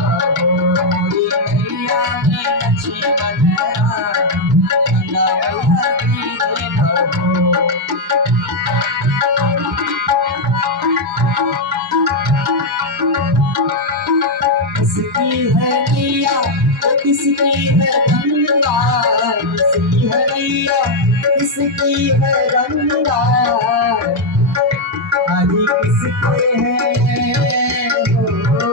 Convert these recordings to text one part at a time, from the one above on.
बहो मोरी नैया में लक्ष्मण राम गंगा मैया धीरे बहो। किसकी है नैया तो किसकी है गंगा, किसकी है नैया किसकी है गंगा, आजी किसके हैं हो,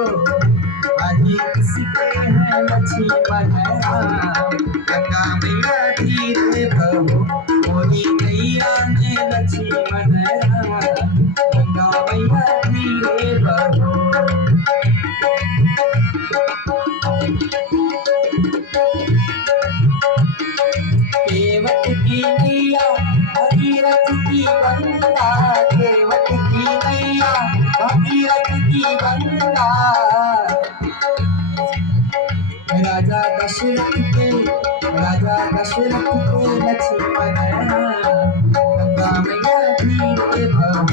आजी किसके हैं लक्ष्मण राम गंगा मैया धीरे बहो मोरी नैया में लक्ष्मण राम गंगा मैया धीरे बहो। केवट की नैया भगीरथ की गंगा, केवट की नैया भगीरथ की गंगा, राजा दशरथ के लक्ष्मण गंगा मैया धीरे बहो,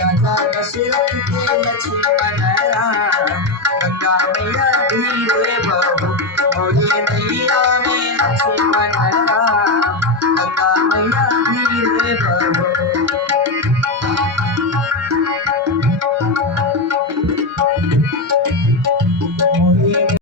राजा दशरथ के लक्ष्मण गंगा मैया धीरे बहो।